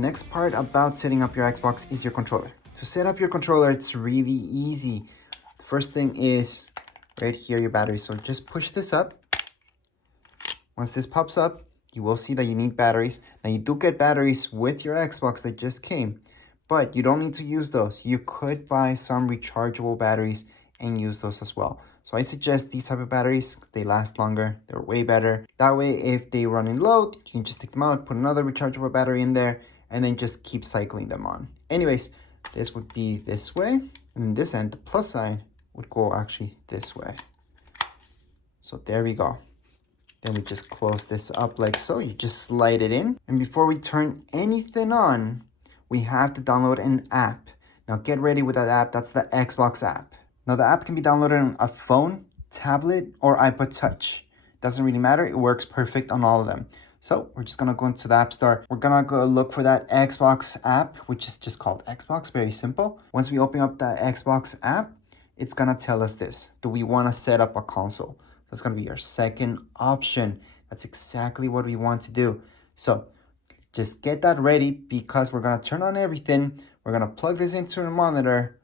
next part about setting up your Xbox is your controller. To set up your controller, it's really easy. The first thing is right here, your battery. So just push this up. Once this pops up, you will see that you need batteries. Now you do get batteries with your Xbox that just came, but you don't need to use those. You could buy some rechargeable batteries and use those as well. So I suggest these type of batteries. They last longer, they're way better. That way, if they run in low, you can just take them out, put another rechargeable battery in there, and then just keep cycling them on. Anyways, this would be this way, and this end, the plus sign, would go actually this way. So there we go. Then we just close this up like so. You just slide it in. And before we turn anything on, we have to download an app. Now get ready with that app. That's the Xbox app. Now the app can be downloaded on a phone, tablet, or iPod Touch. Doesn't really matter. It works perfect on all of them. So we're just gonna go into the App Store. We're gonna go look for that Xbox app, which is just called Xbox, very simple. Once we open up the Xbox app, it's gonna tell us this. Do we wanna set up a console? That's gonna be our second option. That's exactly what we want to do. So just get that ready because we're gonna turn on everything. We're gonna plug this into a monitor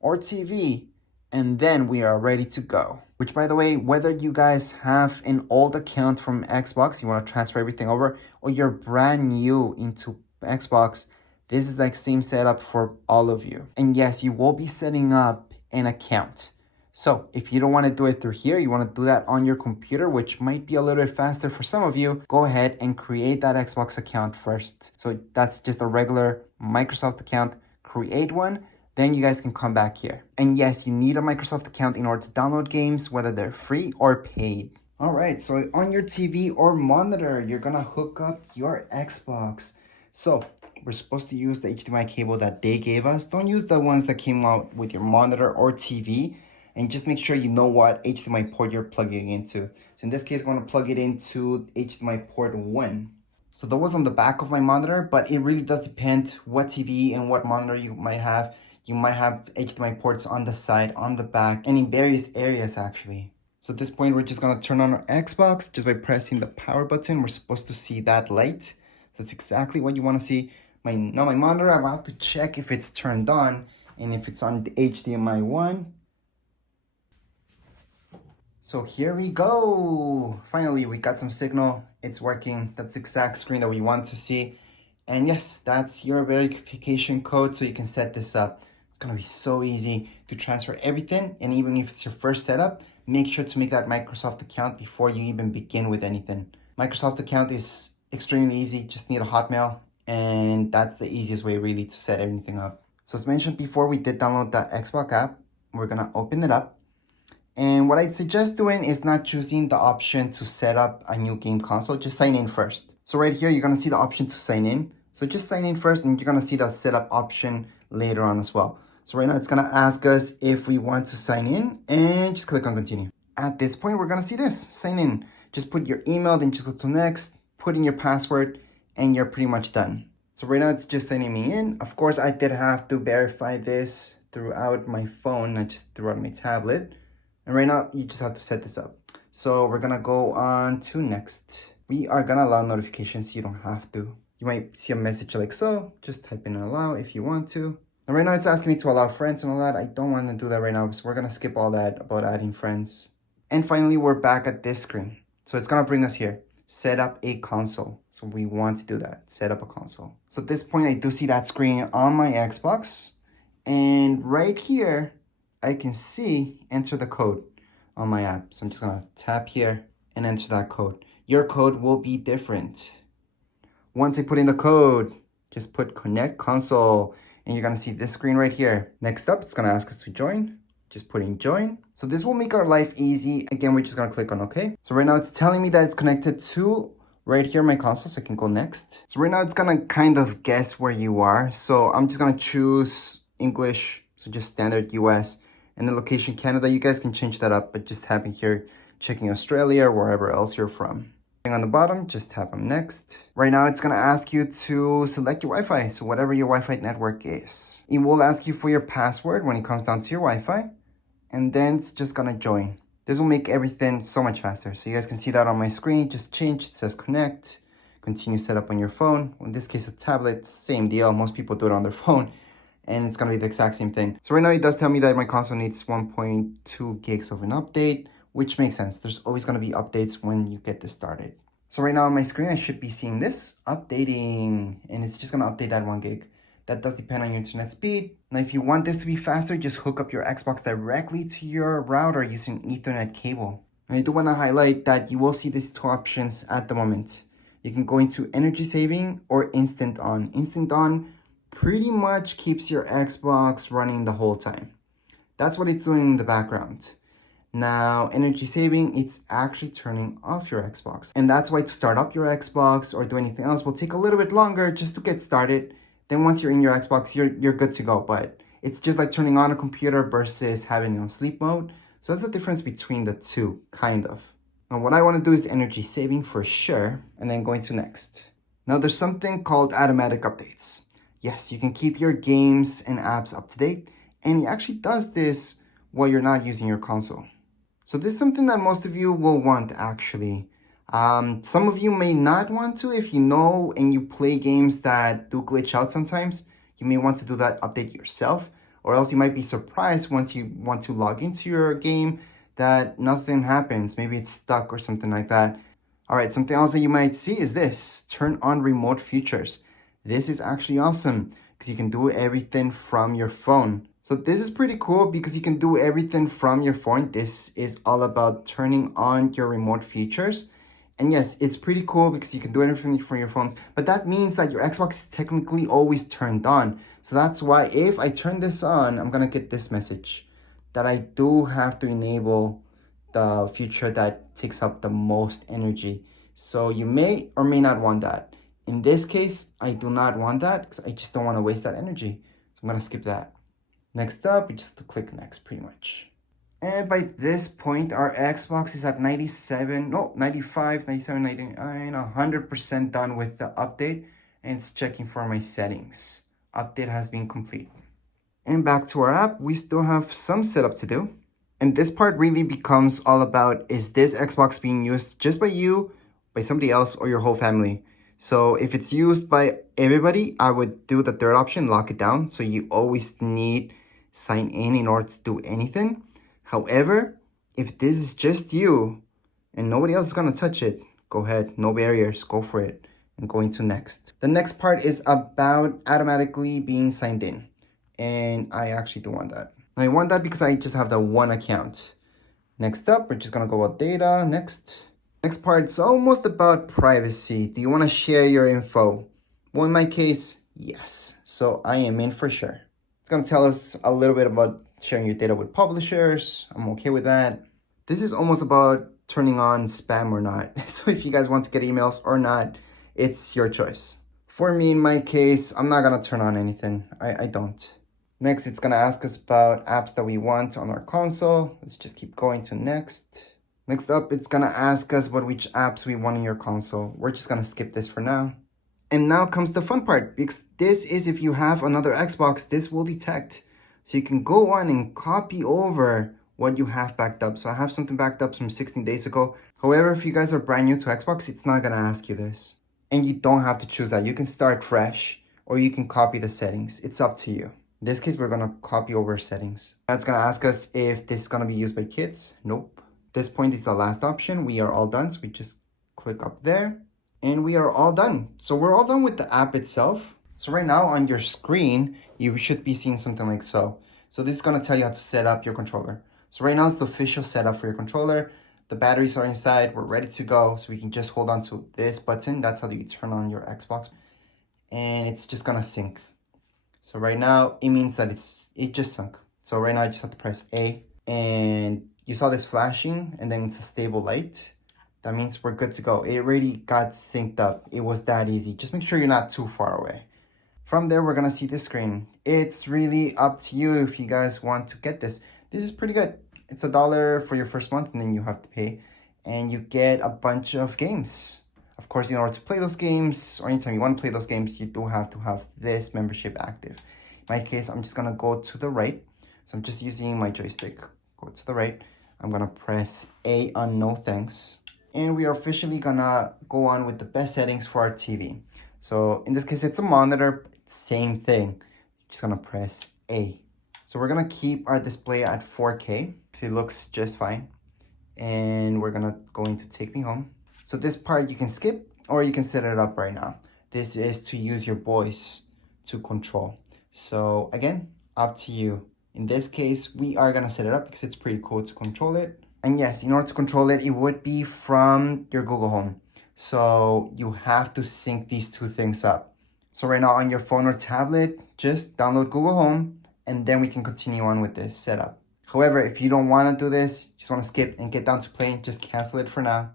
or TV, and then we are ready to go. Which, by the way, whether you guys have an old account from Xbox, you want to transfer everything over, or you're brand new into Xbox, this is like same setup for all of you. And yes, you will be setting up an account. So if you don't want to do it through here, you want to do that on your computer, which might be a little bit faster for some of you, go ahead and create that Xbox account first. So that's just a regular Microsoft account. Create one. Then you guys can come back here. And yes, you need a Microsoft account in order to download games, whether they're free or paid. All right, so on your TV or monitor, you're gonna hook up your Xbox. So we're supposed to use the HDMI cable that they gave us. Don't use the ones that came out with your monitor or TV. And just make sure you know what HDMI port you're plugging into. So in this case, I'm gonna plug it into HDMI port 1. So that was on the back of my monitor, but it really does depend what TV and what monitor you might have. You might have HDMI ports on the side, on the back, and in various areas actually. So at this point, we're just gonna turn on our Xbox just by pressing the power button. We're supposed to see that light. So that's exactly what you wanna see. Now my monitor, I'm about to check if it's turned on and if it's on the HDMI 1. So here we go. Finally, we got some signal. It's working. That's the exact screen that we want to see. And yes, that's your verification code so you can set this up. It's gonna be so easy to transfer everything. And even if it's your first setup, make sure to make that Microsoft account before you even begin with anything. Microsoft account is extremely easy. Just need a Hotmail. And that's the easiest way really to set everything up. So as mentioned before, we did download the Xbox app. We're gonna open it up. And what I'd suggest doing is not choosing the option to set up a new game console, just sign in first. So right here, you're gonna see the option to sign in. So just sign in first and you're gonna see that setup option later on as well. So right now it's gonna ask us if we want to sign in and just click on continue. At this point, we're gonna see this, sign in. Just put your email, then just go to next, put in your password, and you're pretty much done. So right now it's just signing me in. Of course, I did have to verify this throughout my phone, not just throughout my tablet. And right now, you just have to set this up. So we're gonna go on to next. We are gonna allow notifications, you don't have to. You might see a message like so, just type in allow if you want to. And right now it's asking me to allow friends and all that. I don't want to do that right now, so we're gonna skip all that about adding friends. And finally, we're back at this screen. So it's gonna bring us here, set up a console. So we want to do that, set up a console. So at this point, I do see that screen on my Xbox. And right here, I can see enter the code on my app. So I'm just gonna tap here and enter that code. Your code will be different. Once I put in the code, just put connect console and you're gonna see this screen right here. Next up, it's gonna ask us to join. Just put in join. So this will make our life easy. Again, we're just gonna click on okay. So right now it's telling me that it's connected to right here my console, so I can go next. So right now it's gonna kind of guess where you are. So I'm just gonna choose English, so just standard US. And the location Canada, you guys can change that up, but just tapping here, checking Australia or wherever else you're from. On the bottom, just tap on next. Right now, it's gonna ask you to select your Wi-Fi, so whatever your Wi-Fi network is. It will ask you for your password when it comes down to your Wi-Fi, and then it's just gonna join. This will make everything so much faster. So you guys can see that on my screen, just change, it says connect, continue setup on your phone. In this case, a tablet, same deal. Most people do it on their phone, and it's gonna be the exact same thing. So right now it does tell me that my console needs 1.2 gigs of an update, which makes sense. There's always gonna be updates when you get this started. So right now on my screen, I should be seeing this updating, and it's just gonna update that 1 gig. That does depend on your internet speed. Now, if you want this to be faster, just hook up your Xbox directly to your router using Ethernet cable. And I do want to highlight that you will see these two options at the moment. You can go into energy saving or instant on. Instant on pretty much keeps your Xbox running the whole time. That's what it's doing in the background. Now, energy saving, it's actually turning off your Xbox. And that's why to start up your Xbox or do anything else will take a little bit longer just to get started. Then once you're in your Xbox, you're good to go. But it's just like turning on a computer versus having it on sleep mode. So that's the difference between the two, kind of. Now what I want to do is energy saving for sure, and then going to next. Now there's something called automatic updates. Yes, you can keep your games and apps up to date, and it actually does this while you're not using your console. So this is something that most of you will want actually. Some of you may not want to if you know and you play games that do glitch out sometimes. You may want to do that update yourself, or else you might be surprised once you want to log into your game that nothing happens. Maybe it's stuck or something like that. All right, something else that you might see is this: turn on remote features. This is actually awesome because you can do everything from your phone. So this is pretty cool because you can do everything from your phone. This is all about turning on your remote features. And yes, it's pretty cool because you can do everything from your phones, but that means that your Xbox is technically always turned on. So that's why if I turn this on, I'm gonna get this message that I do have to enable the feature that takes up the most energy. So you may or may not want that. In this case, I do not want that because I just don't want to waste that energy. So I'm gonna skip that. Next up, you just have to click next pretty much. And by this point, our Xbox is at 95, 97, 99, 100% done with the update. And it's checking for my settings. Update has been complete. And back to our app, we still have some setup to do. And this part really becomes all about, is this Xbox being used just by you, by somebody else, or your whole family? So if it's used by everybody, I would do the third option, lock it down. So you always need sign in order to do anything. However, if this is just you and nobody else is going to touch it, go ahead, no barriers, go for it, and go into next. The next part is about automatically being signed in, and I actually do want that. Now I want that because I just have the one account. Next up, we're just going to go about data, next. Next part is almost about privacy. Do you want to share your info? Well, in my case, yes. So I am in for sure. It's going to tell us a little bit about sharing your data with publishers. I'm okay with that. This is almost about turning on spam or not. So if you guys want to get emails or not, it's your choice. For me, in my case, I'm not gonna turn on anything. I don't. Next, it's gonna ask us about apps that we want on our console. Let's just keep going to next. Next up, it's gonna ask us which apps we want in your console. We're just gonna skip this for now. And now comes the fun part, because this is if you have another Xbox, this will detect. So you can go on and copy over what you have backed up. So I have something backed up from 16 days ago. However, if you guys are brand new to Xbox, it's not gonna ask you this. And you don't have to choose that. You can start fresh or you can copy the settings. It's up to you. In this case, we're gonna copy over settings. That's gonna ask us if this is gonna be used by kids. Nope. This point is the last option. We are all done. So we just click up there and we are all done. So we're all done with the app itself. So right now on your screen, you should be seeing something like so. So this is gonna tell you how to set up your controller. So right now it's the official setup for your controller. The batteries are inside, we're ready to go. So we can just hold on to this button. That's how you turn on your Xbox. And it's just gonna sync. So right now it means that it just sunk. So right now I just have to press A and you saw this flashing and then it's a stable light. That means we're good to go. It already got synced up. It was that easy. Just make sure you're not too far away. From there, we're gonna see this screen. It's really up to you if you guys want to get this. This is pretty good. It's $1 for your first month and then you have to pay. And you get a bunch of games. Of course, in order to play those games, or anytime you want to play those games, you do have to have this membership active. In my case, I'm just gonna go to the right. So I'm just using my joystick. Go to the right. I'm gonna press A on no thanks. and we are officially gonna go on with the best settings for our TV. So in this case, it's a monitor, same thing. Just gonna press A. So we're gonna keep our display at 4K. So it looks just fine. And we're gonna go into Take Me Home. So this part you can skip or you can set it up right now. This is to use your voice to control. So again, up to you. In this case, we are gonna set it up because it's pretty cool to control it. And yes, in order to control it, it would be from your Google Home. So you have to sync these two things up. So right now on your phone or tablet, just download Google Home and then we can continue on with this setup. However, if you don't want to do this, just want to skip and get down to playing, just cancel it for now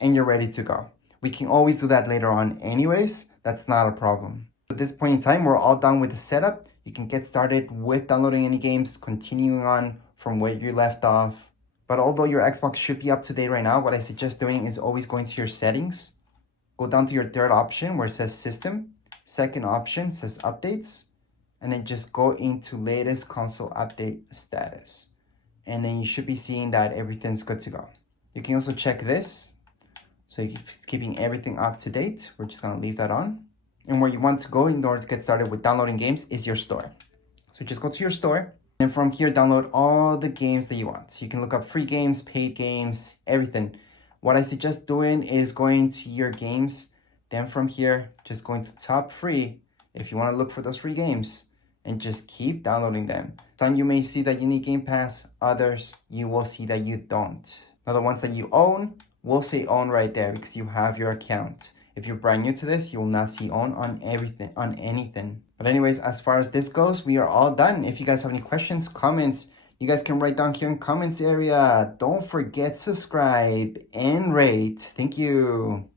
and you're ready to go. We can always do that later on anyways. That's not a problem. At this point in time, we're all done with the setup. You can get started with downloading any games, continuing on from where you left off. But although your Xbox should be up to date right now, what I suggest doing is always going to your settings. Go down to your third option where it says System. Second option says Updates. And then just go into latest console update status. And then you should be seeing that everything's good to go. You can also check this. So it's keeping everything up to date. We're just gonna leave that on. And where you want to go in order to get started with downloading games is your store. So just go to your store. And from here, download all the games that you want. So you can look up free games, paid games, everything. What I suggest doing is going to your games. Then from here, just going to top free if you want to look for those free games and just keep downloading them. Some you may see that you need Game Pass, others you will see that you don't. Now the ones that you own will say own right there because you have your account. If you're brand new to this, you will not see own on everything, on anything. But anyways, as far as this goes, we are all done. If you guys have any questions, comments, you guys can write down here in comments area. Don't forget subscribe and rate. Thank you.